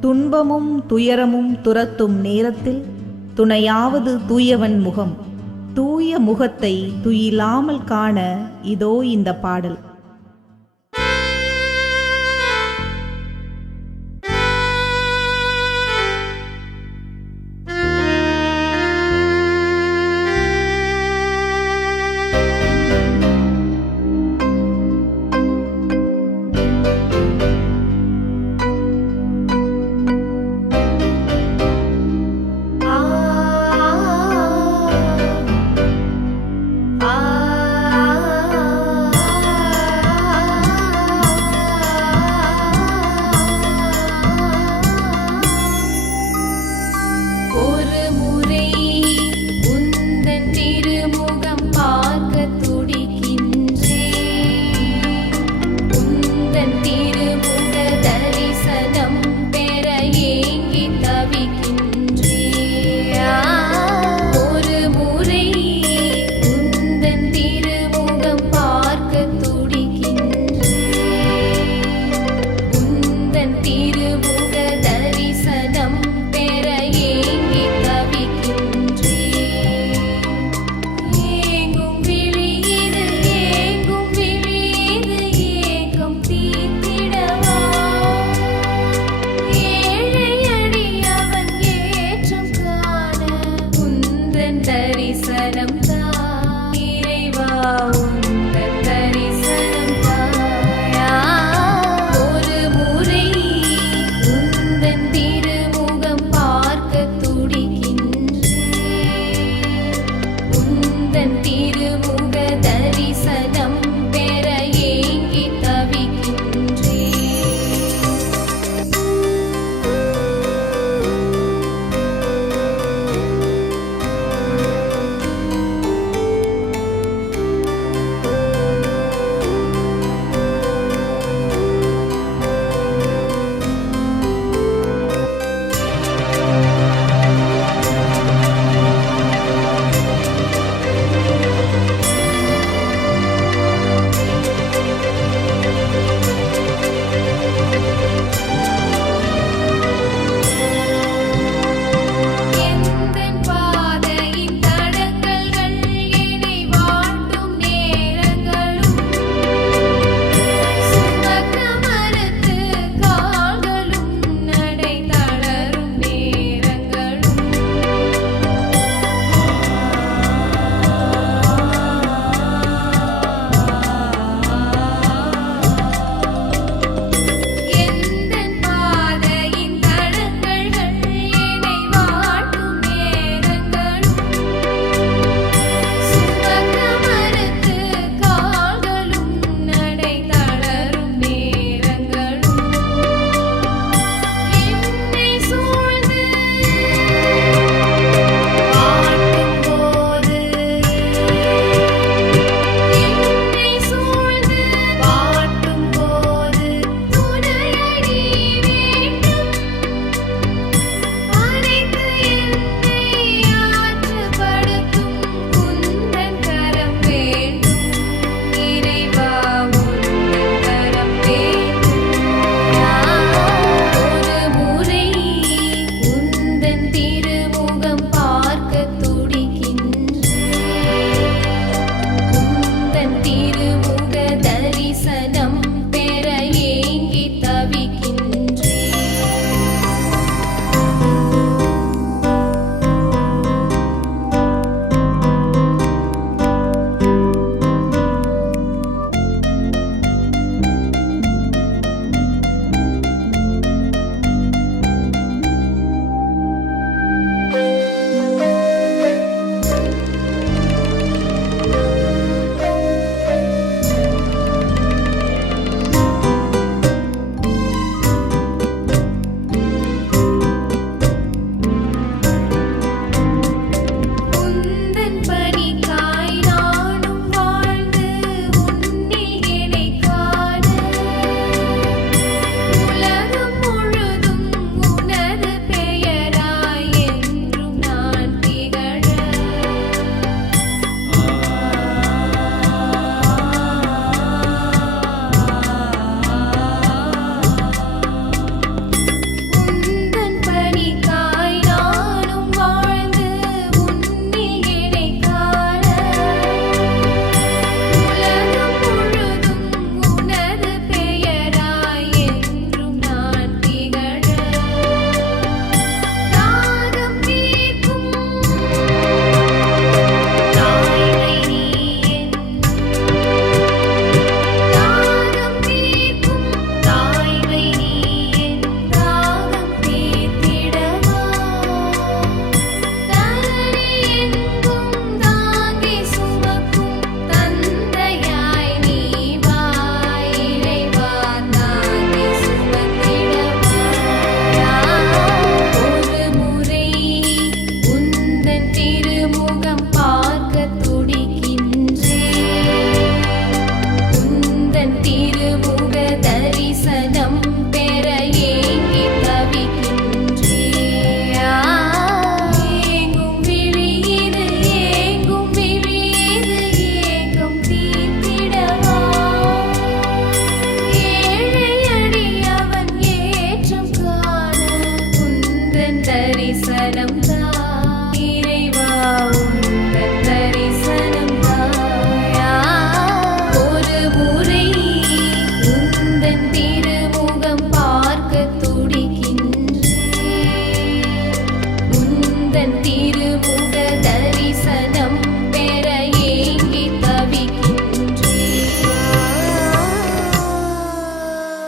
துன்பமும் துயரமும் துரத்தும் நேரத்தில் துணையாவது தூயவன் முகம். தூய முகத்தை துயிலாமல் காண இதோ இந்த பாடல். தரிசனம் தான்.